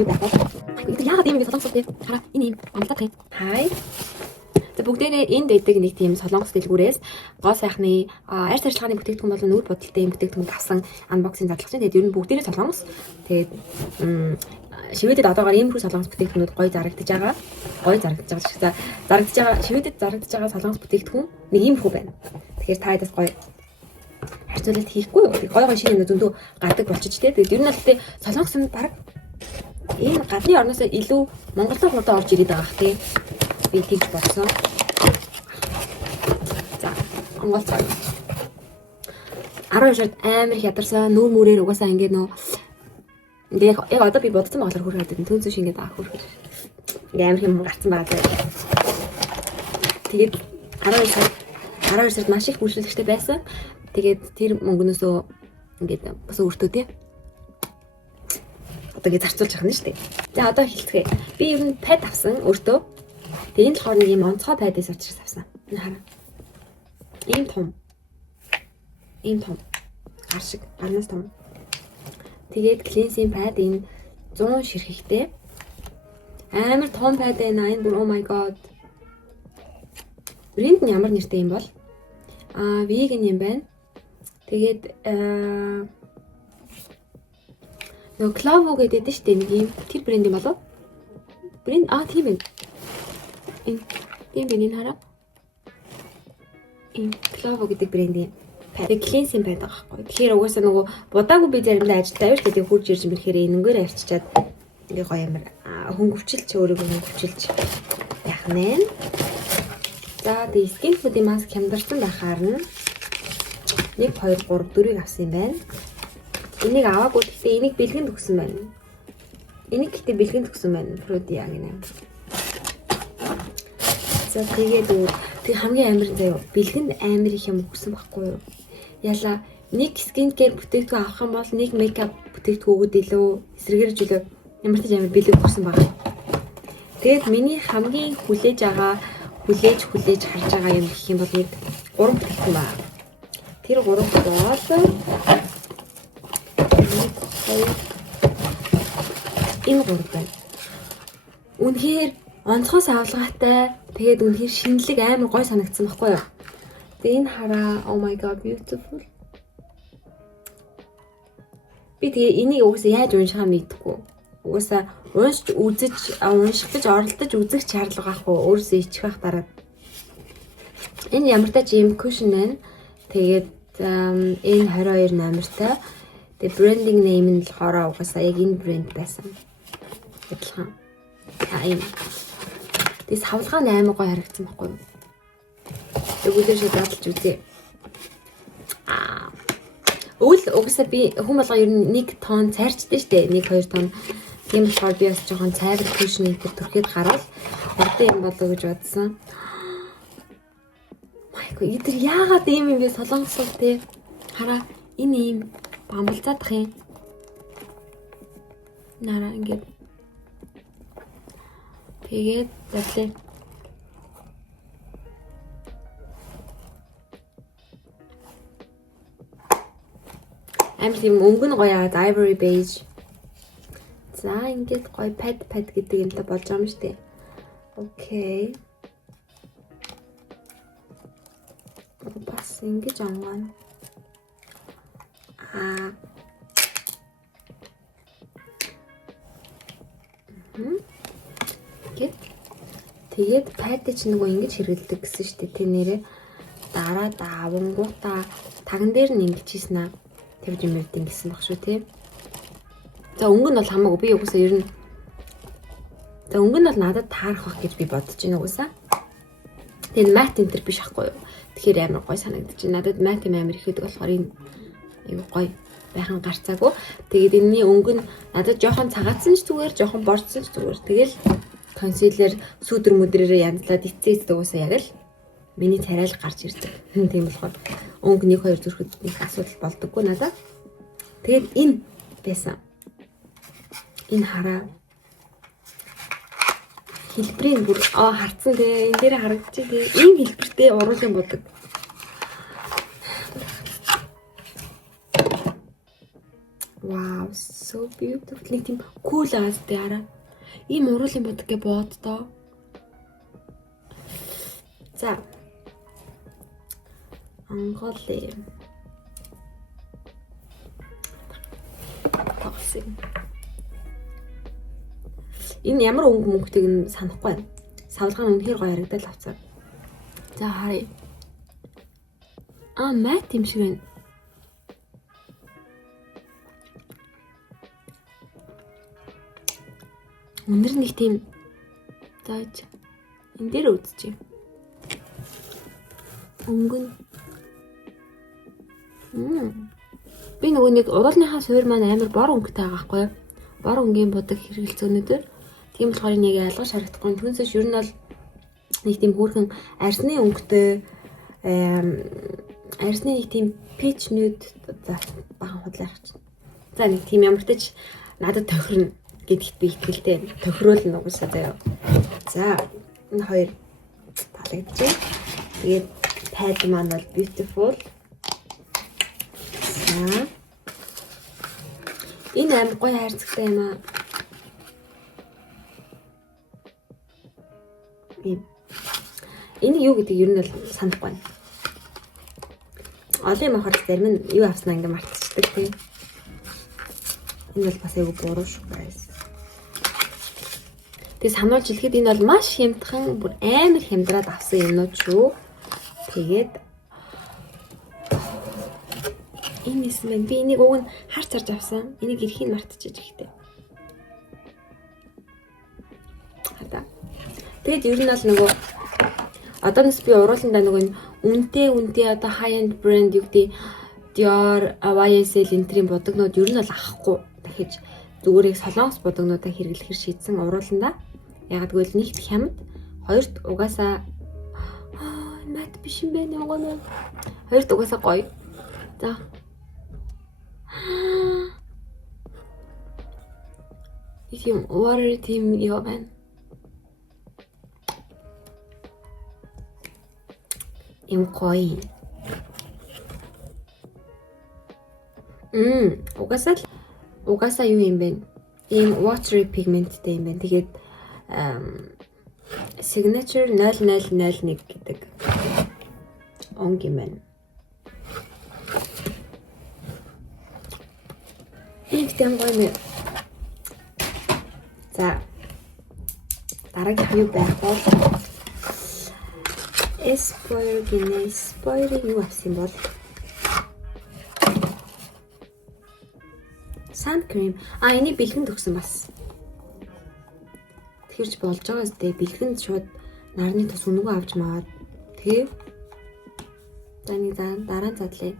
юу байхгүй. Энд яагаад ийм солонгос тий? Хараа энэ юм амлаад тий. Хай. За бүгдээрээ энд байдаг нэг тийм солонгос дэлгүүрээс гоо сайхны арьс арчилгааны бүтээгдэхүүн болон нүүр бодолтой юм бүтээгдэхүүн авсан анбоксинг задлах чинь. Тэгээд ер нь бүгдээрээ солонгос. Тэгээд шивэдэд одоогоор иймэрхүү солонгос бүтээгдэхүүнүүд гоё зарагдаж байгаа. Гоё зарагдаж байгаа шиг. За зарагдаж байгаа шивэдэд зарагдаж байгаа солонгос бүтээгдэхүүн нэг иймэрхүү байна. Тэгэхээр та ядас гоё харьцуулалт хийхгүй юу? Гоё шинэ зөндөө гардаг болчих тий. Тэгээд ер нь л тий солонгос юм баг энэ гадны орноос илүү Монголд хурдан орж ирээд байгаа хэ тий. Би тэгж бодсон. За Монгол цаг 12 сард амар их ядарсан нүүр мүрээр угаасаа ингээд нөө яг одоо би бодсон байгалаар хөрхөд байдаг. Түүнээс шингээд аа хөрхөд. Ингээд амар юм гарцсан байгаа. Тэгээд 12 сард маш их бүлшүүлэгчтэй байсан. Тэгээд тэр мөнгнөөсөө ингээд бас өөртөө тий. Одоо ингэ зарцуулж байгаа юм шүү дээ. За одоо хэлцгээе. Би ер нь пад авсан өөртөө. Тэгээ энэ болохоор нэг юм онцгой падээс учраас авсан. Энэ хараа. Ийм том. Гар шиг, гарнаас том. Тэгээд cleansing pad энэ 100 ширхэгтэй. Амар том pad байна. Энэ бүр oh my god. Брэнд нь ямар нэртэй юм бол? Vegan юм байна. Тэгээд нөгөө Clavo гэдэг дээ шүү дээ. Нэг юм тэр брэнд юм болов? Брэнд тийм байна. Энэ хараа. Энэ Clavo гэдэг брендийн pad cleansing pad байгаа байхгүй. Тэгэхээр угаасаа нөгөө будаагүй би заримдаа ажилдаа авир гэдэг хурж ирж ирэхээр энэгээр арчичаад ингээ гоё юмар хөнгөвчилж өөрийгөө хөнгөвчилж яах нэ. За тэгээ skin food-ийн маск хямдарсан байхаар нь 1 2 3 4-ийг авсан юм байна. Энийг аваагүй гэхдээ энийг бэлгэнд өгсөн байна. Энийг гэхдээ бэлгэнд өгсөн байна. Fruity гэнэ. За тэгээд тэг хамгийн амар заяа бэлгэнд амар их юм өгсөн байхгүй юу? Яла нэг skin care бүтээгдэхүүн авах юм бол нэг makeup бүтээгдэхүүн өгöd илүү эсрэгэрж үлээ ямар ч амар бэлэг өгсөн байгаа. Тэгээд миний хамгийн хүлээж харж байгаа юм гэх юм бол нэг 3 бүтээгдэхүүн байна. Тэр 3 бол энэ 3 байна. Үнэхээр онцгой савлгаатай тэгээд үнэхээр шинэлэг амар гой санагдсан байхгүй юу? Тэгээд энэ хараа oh my god beautiful. Би тэгээ энийг угаасаа яаж уншихаа мэдгүй. Угаасаа уншиж оролдож үзэх шаардлага байхгүй өөрөөсөө ичих байх дараа. Энэ ямар тач юм cushion байна. Тэгээд энэ 22 номертай. Тэгээд branding name нь болохоор угаасаа яг энэ брэнд байсан. Адилхан. Ийм. Тэгээд савлгаа 8 гой харагдсан байхгүй юу? Өгүүлээ шалгалж үзье. Өвөл угаасаа би хүн болго ер нь нэг тон цайрчдээ штэ. 1 2 тон. Тийм болохоор би бас жоохон цайвар cushion дээр түрхэд гараад урдын юм болоо гэж бодсон. Майко эдгээр яагаад ийм юм бэ солонгосоо те. Хараа энэ ийм бамбалцаадах юм. Нара ингээд. Тэгээд задлаа. Амар тийм өнгө нь гоё ivory beige. За ингээд гоё pad гэдэг юм л болж байгаа юм шүү дээ. Окей. Бас ингэж ангана. Тэгээд pad ч нөгөө ингэж хэрэгэлдэг гэсэн шүү дээ. Тэ нэрээ дараа давангуудаа таган дээр нь ингэж хийсэн аа. Тавьж юм ярьдیں۔ Гэсэн баг шүү тий. За өнгө нь бол хамаагүй би угсаа ер нь за өнгө нь бол надад таарах байх гэж би бодож байна угсаа. Тэгээд мат энтер биш ахгүй юу. Тэгэхээр амар гой санагдаж байна. Надад мат юм амар ихэд болохоор энэ аюу гой байхан гарцаагүй. Тэгээд энэний өнгө нь надад жоохон цагаатсан ч зүгээр, жоохон борцсон ч зүгээр. Тэгэл консилер сүүдэр мүдрээрээ янзлаад эцээс угсаа яг л миний царайлаг гарч ирдэг. Тийм болохоор өнгө 1 2 зүрхэд нэг асуудал болдоггүй надад. Тэгээд энэ байсан. Энэ хараа. Хэлбэрийн бүр харцсан тэгээ энэ дээр харагдчих тэгээ ийм хэлбэртэй уруулын бодог. Wow, so beautiful. Нэг тийм cool аастай араа. Ийм уруулын бодог гэ бод. За. Анголи. Тавсан. Энэ ямар өнгө мөнгөтэйг нь санахгүй байна. Савлгаа нь үнэхээр гоё харагдал авцаа. За харъя. Мат юм шиг байна. Өнөр нэг тийм зааж энэ дээр үзчихье. Өнгөн. Би нөгөө нэг уруулныхаа суур маань амар бор өнгөтэй байгаа байхгүй юу? Бор өнгийн бодог хэрэгэлцөөнүүдээр тийм болохоор нэг ялгаж харагдахгүй. Түүнээс ер нь бол нэг тийм хөөрхөн арсны өнгөтэй арсны нэг тийм пичнүүд бахан худлаарч. За нэг тийм ямар ч надад тохирно гэдэгт би итгэлтэй. Тохируулна угсаа заяа. За энэ хоёр таалагдчих. Тэгээд тайд маань бол beautiful. За энэ амар гоё хайрцагтай юм аа. Энэ юу гэдэг ер нь бол санахгүй байна. Олон юм ахаар зарим нь юу авснаа ингээ мартчихдаг тийм. Энэ бол бас айгүй буруу шүү guys. Тэгээ сануулж хэлэхэд энэ бол маш хямдхан бүр амар хямдраад авсан юмнууд шүү. Тэгээд энэ юм би энийг уг нь харж харж авсан. Энийг ирэхийг мартчихэж ихтэй. Хата. Тэгээд ер нь бол нөгөө одооноос би урууландаа нөгөө үнэтэй одоо high end brand юу гэдэг Dior, YSL энтрийн бодогнууд ер нь бол авахгүй. Дахиж зүгээрээ солонгос бодогнуудаа хэрэглэхэр шийдсэн урууландаа. Ягаад гэвэл нэгт хямд, хоёрт угаасаа мат биш юм байна яагаад. Хоёрт угаасаа гоё. За. Ийм water team яа байна. Ийм гоё. Угаасаа юу юм бэ? Ийм watery pigmentтэй юм байна. Тэгээд signature 0001 гэдэг онг юм байна. Ийм тийм гоё юм. За. Дараагийн юу байх вэ? Spoiler юу авсан бол? Sun cream. Энийг бэлгэнд өгсөн бас. Тэгэрч болж байгаа зү бэлгэнд шууд нарны тус өнгөө авч маад. Тэг. За нэг дараа задлаа.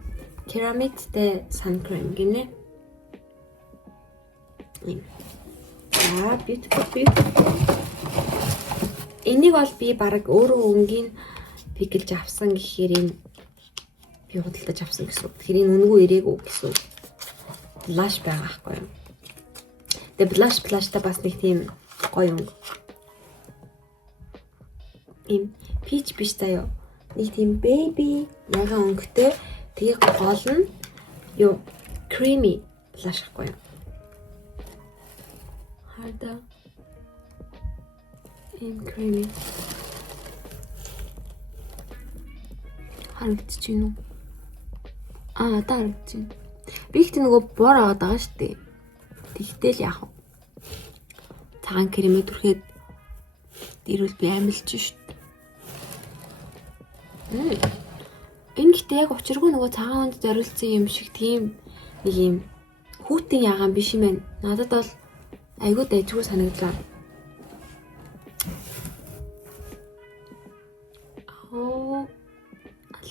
Ceramidтэй sun cream гинэ. Beautiful. Энийг бол би баг өөрөө өнгийн пиклж авсан гэхээр энэ би худалдаж авсан гэсэн. Тэгэхээр энэ үнэгүй ирээгүй гэсэн. Blush байгаа байхгүй юу? Тэгээ blush-та бас нэг тийм гоё өнгө. Им peach биш заяа. Нэг тийм baby ягаан өнгөтэй. Тэгээ гол нь юу creamy blush байхгүй юу? Харда. Им creamy. Харагдчих юм уу? Харагдчих. Би ихтэй нөгөө бор аваад байгаа шүү дээ. Тэгтэл яах вэ? Цагаан кремээ түрхэд дэрвэл би амилж шүү дээ. Энэ гэхдээ яг учиргүй нөгөө цагаан хүнд зориулсан юм шиг тийм нэг юм хүүтэн ягаан биш юм байна. Надад бол айгүй дайжгүй санагдлаа.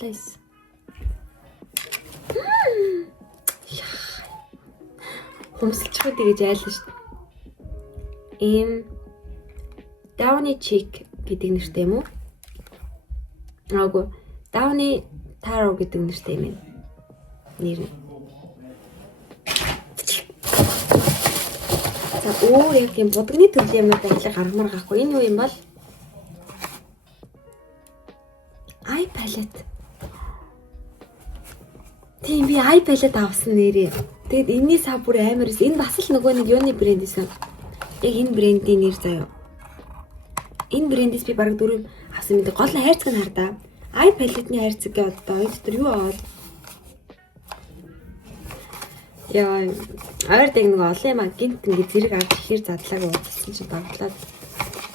Алайс. Хумсалчихгүй гэж айлна шүү дээ. Ийм Downy Cheek гэдэг нэртэй юм уу? Downy Taro гэдэг нэртэй юм. Нэр нь. За яг юм будагны төрлийн юмнууд ахлаа гаргамар гахгүй. Энэ юу юм бол? Eye palette. Тийм би eye palette авсан нэрээ. Тэгэд энэний сав бүр амар эс. Энэ бас л нөгөө нэг юуны брэнд эсэн. Яг энэ брендийн нэр заяа. Энэ брэндээс би бараг 4 авсан мэт гол нь хайрцаг нь хардаа. Ай палетны хайрцаг гэдэг одоо энэ дотор юу аваад. Яа, ойр дэг нэг олон юм а гинт ингэ зэрэг авч ихэр задлааг уудсан чинь багтлаад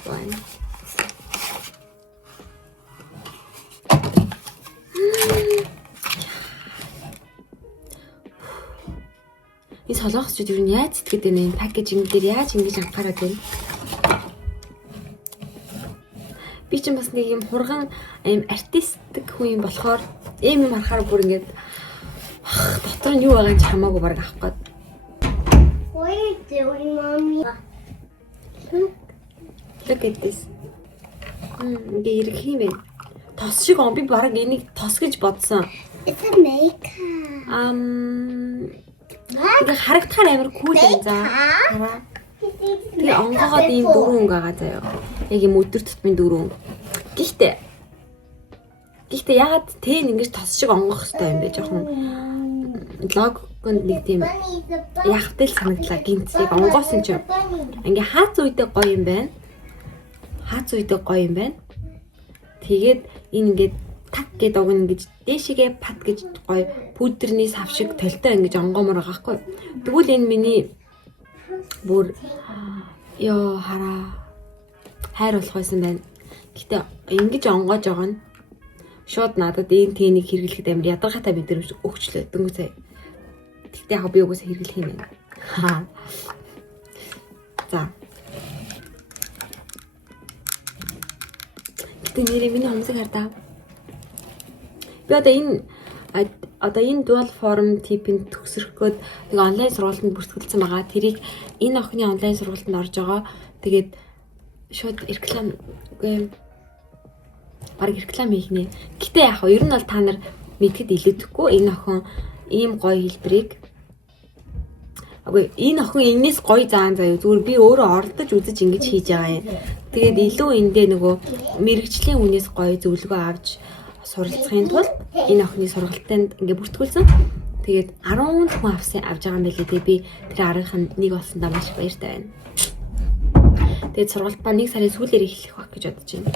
байна. Энэ солонгосчууд юу яаж сэтгэдэг вэ? Энэ пакэжинг дээр яаж ингэж анхаарат байна? Би ч бас нэг юм хурган юм артистик хүн юм болохоор ийм юм харахаар бүр ингэж дотор нь юу байгаа юм ч хамаагүй баг авах гээд. What are you doing, Mommy? Look at this. Ингээ ирэх юм бэ? Тос шиг он би баг энийг тос гэж бодсон. It's a makeup. Ингээ харагдахаар амар кул юм заа. Хараа. Тэгээ онгоогоод ийм дөрөв өнгө байгаа заяа. Яг юм өдөр тутмын дөрөв өнгө. Гэхдээ ягаад тэн ингэж тос шиг онгох хэрэгтэй юм бэ? Жохон логонд нэг тийм яхтай л санагдлаа. Гинцийг онгоосон ч ингээ хаац үедээ гоё юм байна. Тэгээд энэ ингээд так гэдэг үг ингэж дээшигээ пат гэж гоё пүдерний сав шиг толтой ингэж онгоомор байгаа хгүй. Тэгвэл энэ миний бүр ёо хараа хайр болох байсан байна. Гэтэ ингэж онгоож байгаа нь шууд надад энэ тэнийг хэрэглэхэд амар ядаргаатай мэдрэмж өгчлөө дөнгөж сая. Гэтэ яг би угсаа хэрэглэх юм байна. За. Гэтэ нэрээ миний хүмүүсийг хардаа. Би одоо энэ dual form типийн төгсрөхгөөд нэг онлайн сургалтанд бүртгүүлсэн байгаа. Тэрийг энэ охины онлайн сургалтанд орж байгаа. Тэгээд шууд реклам үгүй баг реклам хийх нэ. Гэтэ яг нь ер нь бол та нар мэдхэд илүүдэхгүй энэ охин ийм гоё хэлбэрийг агүй энэ охин энэс гоё заан заяа зүгээр би өөрөө оролдож үзэж ингэж хийж байгаа юм. Тэгээд илүү эндээ нөгөө мэрэгжлийн хүнээс гоё зөвлөгөө авч суралцахын тулд энэ охины сургалтанд ингээ бүртгүүлсэн. Тэгээд 10 хүн авч байгаа юм байлээ. Тэгээд би тэр 10-ын нэг болсондоо маш баяртай байна. Тэгээд сургалт ба 1 сарын сүүлээр эхлэх байх гэж бодож байна.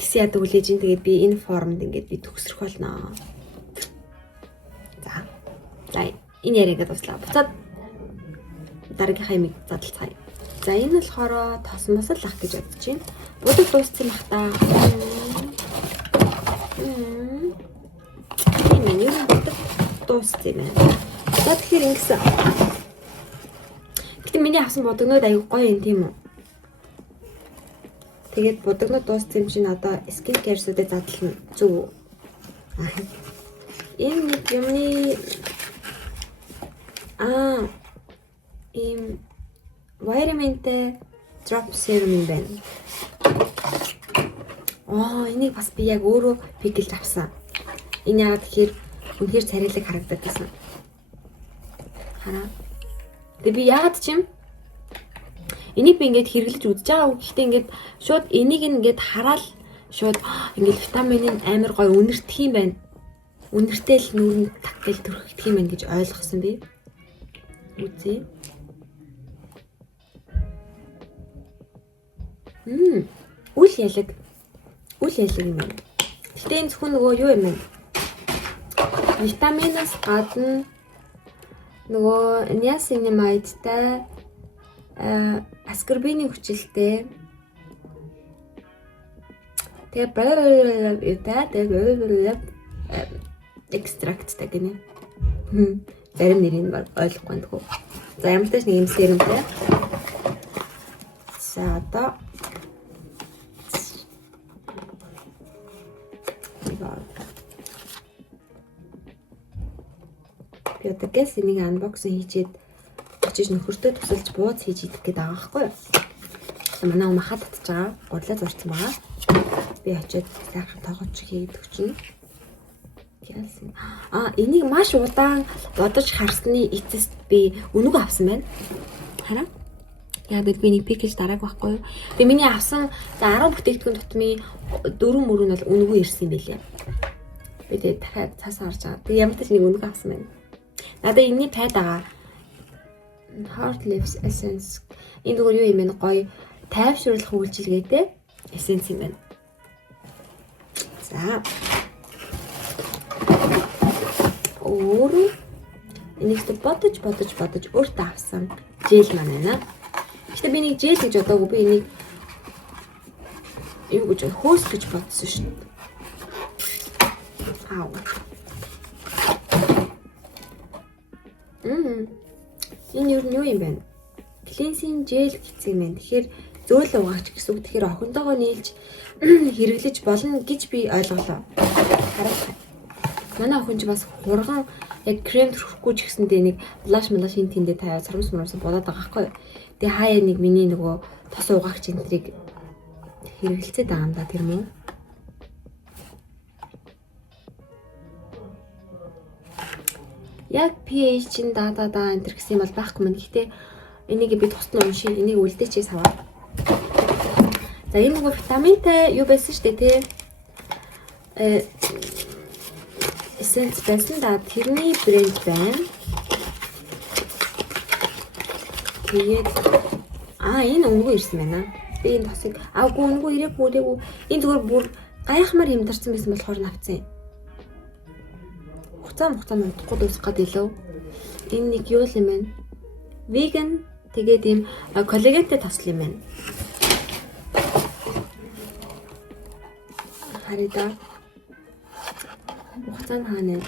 Тэгсэн яд хүлээж ин тэгээд би энэ формонд ингээд би төгсрөх болно. За энэ яриагаа дуслаа. Буцаад дараагийнхаа юмыг задлцгаая. За энэ болохоор тосмос л ах гэж бодож байна. Будаг дууссан бах та. Миний будаг дууссан юм байна. За тэгэхээр ингэсэн. Гэтэ миний авсан будагнууд аюу гоё юм тийм үү? Тэгээд будагнууд дууссан юм чинь одоо skin care-сүүдэд задлана. Зүг үү? Энэ нэг юмны им vitamin-тэй drop serum юм байна. Энийг бас би яг өөрөө пикэлж авсан. Энэ яагаад тэгэхээр үнэхээр царайлаг харагдаад байсан. Хараа. Тэгээ би яагаад ч юм энийг би ингээд хэрэглэж үзэж байгаа. Гэхдээ ингээд шууд энийг ингээд хараад шууд ингээд витамин нь амар гоё үнэртэх юм байна. Үнэртэй л нүүрэн тагтал төрхөгдөх юм байна гэж ойлгосон би. Үзье. Үл ялэг юм байна. Гэтэ энэ зөвхөн нөгөө юу юм бэ? Витаминаас гадна нөгөө niacinamide-тай аскорбиний хүчилтэй тэгээ экстракттай гинэ. Зарим нэрийг баг ойлгохгүй байна. За ямар ч тач нэг юм серумтай. За одоо би одоо гэс энийг анбоксинг хийчихэд очиж нөхөртөө тусалж бууз хийж идэх гээд байгаа байхгүй юу? Манай махад татж байгаа. Гурлаа зурсан байгаа. Би очиод сайхан тоогооч хийдэг чинь. Энийг маш удаан бодож харсны эцэст би өнөг авсан байна. Хараа. Яг би нэг пикэж дарааг байхгүй юу? Тэгээ миний авсан 10 бүтээгдэхүүн тутмын 4 мөрөнд бол үнэгүй ирсэн юм байлээ. Би тэгээ дахиад цаас орж байгаа. Тэгээ ямар ч нэг үнэг авсан байна. Надад энэний тайд байгаа. Heart Lips Essence. Энэ зүгээр юу юм бэ? Гоё тайвшруулах үйлчилгээтэй эссенц юм байна. За. Өөр энийг бодож өөртөө авсан жел маань байна. Гэтэ би нэг жел гэж бодоогүй. Би энийг юу гэж хөөс гэж бодсон шүү дээ. Ау. Энэ юу юм бэ? Cleansing gel гэсэн юм байна. Тэгэхээр зөөлөн угаач гэсэн үг. Тэгэхээр охиндоогоо нийлж хэрэглэж болно гэж би ойлголоо. Хараа. Манай охин ч бас хурган яг крем төрөхгүй ч гэсэндээ нэг блаш энэ тэндээ тавиад сарамс бодоод байгаа байхгүй. Тэгээ хаяа нэг миний нөгөө тос угаагч энтрийг хэрэгэлцээд байгаа юм да тэр мөн. Яг pH чин даа энэ гэсэн юм бол байхгүй мэн. Гэхдээ энийг би тусна уншия. Энийг үлдээчээс аваа. За энэ нөгөө витаминтай юу байсан шүү дээ те. Эссенц байсан да тэрний брэнд байна. Тэгээд энэ өнгөө ирсэн байна. Би энэ тосыг өнгөө ирээгүй. Энэ зүгээр бүр гайхмаар хэмдэрсэн байсан болохоор навцсан. Хугацаа удахгүй дуусах гээд илүү. Энэ нэг юу юм бэ? Vegan тэгээд ийм коллагентэй тосол юм байна. Харин хугацаа нь хаана вэ?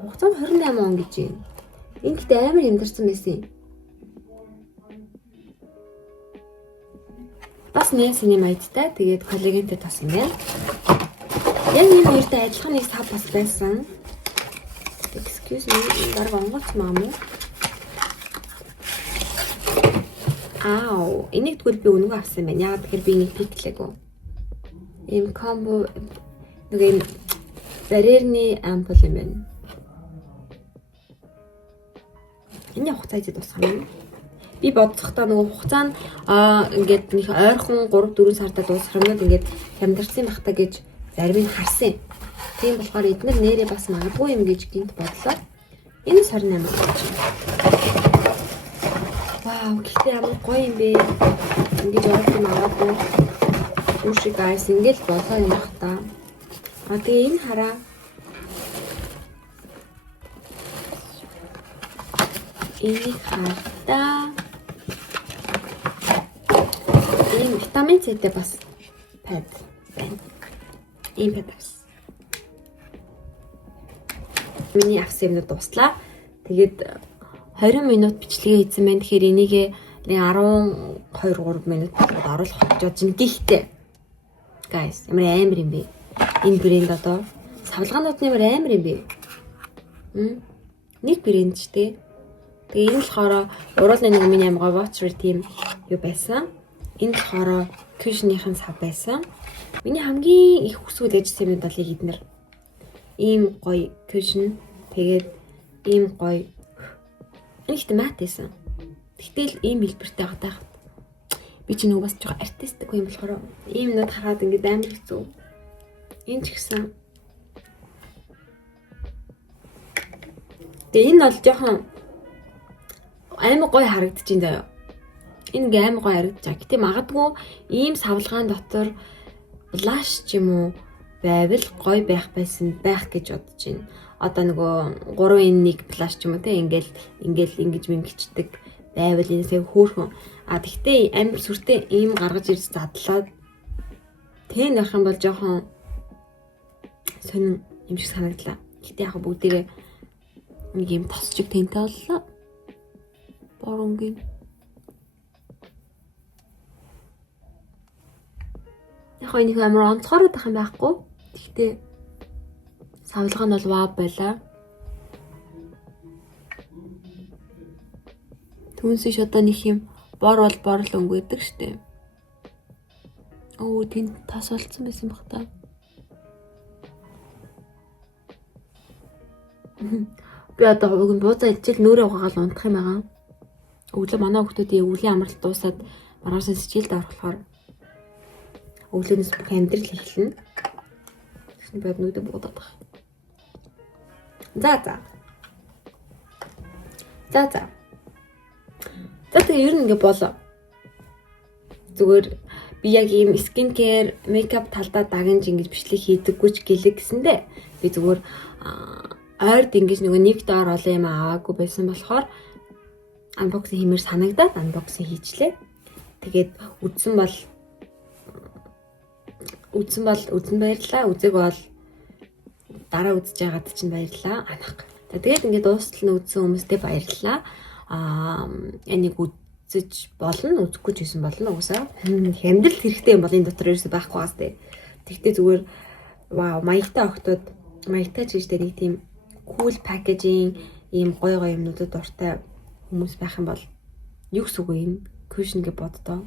Хугацаа нь 28 он гэж байна. Энэ гэдэг амар хэмдэрсэн байсан юм. Бас Niacin маягтай тэгээд коллагентэй тос юм байна. Яг энэ хоёртой адилхан нэг сав бас байсан. Excuse me, дарга онгоц маамуу. Энийг тэгвэл би өнгө авсан байна. Яагаад тэгэхээр би энийг пиклээгүй. Ийм комбо нэг юм барьерны ампул юм байна. Энэ хугацаа зэд дуусах юм. Би бодсохдоо нөгөө хугацаа нь ингээд нэг ойрхон 3-4 сарда дуусах юмнууд ингээд хямдарсан байх та гэж зарим нь харсан. Тийм болохоор эдгээр нэрээ бас магадгүй юм гэж гинт бодлоо. Энэ 28 гэж. Вау, гэхдээ ямар гоё юм бэ? Ингээд орох юм аваагүй. Үши guys ингээд болоо юм бах та. Тэгээ энэ хараа. Энийг хартаа. Энэ витамин С-тэй бас пад байна. Ийм пад авсан. Миний авсан юмнууд дуслаа. Тэгээд 20 минут бичлэгээ хийсэн байна. Тэгэхээр энийг 12-3 минут оруулах гэж бодож байна. Гэхдээ guys, ямар амар юм бэ? Энэ брэнд одоо савлгаанууд нь амар юм бэ? Нэг брэнд ч тий. Тэгээ энэ болохоор уруулны нэг миний амар гоё watcher team юу байсан. Энэ болохоор Cushion-ийн сав байсан. Миний хамгийн их хүсгүүд ажсан юм бол эднэр. Ийм гоё Cushion. Тэгээд ийм гоё. Энийхтэй мат байсан. Тэгтэл ийм хэлбэртэй байгаа даа. Би ч нэг бас жоохон артистик юм болохоор ийм нүд хараад ингээд амар хэцүү. Энэ ч гэсэн. Тэгээ энэ бол жоохон амар гоё харагдчихээн заяа. Энэ ингээ амар гоё харагдчихаа. Гэтэ магадгүй ийм савлгаан дотор blush ч юм уу байвал гоё байх гэж бодож байна. Одоо нөгөө 3-1 blush ч юм уу те ингээл ингэж мингичдэг байвал энэсээ хөөхөн. Тэгтээ амар сүртэй ийм гаргаж ирж задлаад тэн явах юм бол жоохон сонин юм шиг санагдлаа. Гэтэ яг бүгдээрээ нэг юм тосчиг тэнтэй боллоо. Боронгийн. Яг нэг амар онцгойроод байх юм байхгүй. Гэхдээ савлгаа нь бол вау байлаа. Түнсиш одоо нэг юм бор л өнгө гэдэг штеп. Тэнд тас болцсон байсан баг та. Би одоо өгөн бууцаа илжил нөөрэ угаагаал унтах юм байгаа. Өглөө манай хүүхдүүдийн өвлийн амралт дуусаад маргааш сэжилд орохлоор өглөөнөөс бүх амьдрал эхэлнэ. Тэгсэн бод нүдэ буудаад байгаа. За. Тэгээ ер нь ингээ болоо. Зүгээр би яг ийм скин кеэр, мейкап талдаа дагнж ингэж бичлэг хийдэггүй ч гэлэг гэсэндээ би зүгээр ойрд ингэж нэг доор олон юм аваагүй байсан болохоор unboxing хиймээр санагдаад unboxing хийчлээ. Тэгээд үзсэн баярлалаа. Үзег бол дараа үзэж байгаад чинь баярлалаа. Анх. Тэгээд ингээд дуустал нь үзсэн хүмүүстээ баярлалаа. Энийг үзэж болно, үзэхгүй ч гэсэн болно уусаа. Хямдалт хэрэгтэй юм бол энэ дотор ерөөсөй байхгүй гас тээ. Тэгтээ зүгээр вау, маягтай октод, маягтай ч гэжтэй нэг тийм cool packaging, ийм гоё юмнуудад дуртай хүмүүс байх юм бол юу гэсэн үг юм? Cushion гэж боддоо.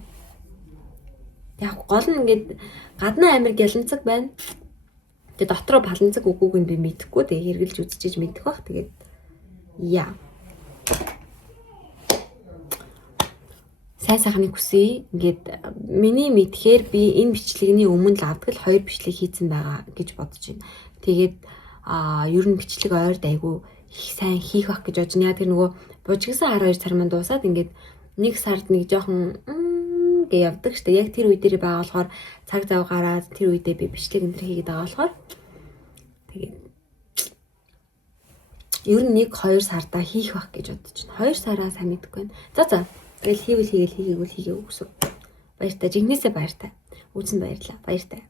Яг гол нь ингээд гаднаа амир гяланцаг байна. Тэгээ дотроо баланцаг үгүйг нь би мэдэхгүй. Тэгээ хэрглэж үзчихэж мэдэх бах. Тэгээд яа. Сайхныг хүсье. Ингээд миний мэдхээр би энэ бичлэгний өмнө л авдаг л 2 бичлэг хийцэн байгаа гэж бодож байна. Тэгээд ер нь бичлэг ойрд айгу их сайн хийх бах гэж бодож байна. Яг тэр нөгөө бужигсан 12 сар манд дуусаад ингээд нэг сард нэг жоохон гэ явдаг штэ. Яг тэр үе дээр байгаа болохоор цаг зав гараад тэр үедээ би бичлэг энэ хийгээд байгаа болохоор тэгээд ер нь 1-2 сардаа хийх бах гэж бодож байна. 2 сараа сайн мэдэхгүй байна. За. Тэгэл хийгээл хийгээгүй гэсэн. Баяртай. Жигнэсээ баяртай. Үзэн баярлаа. Баяртай.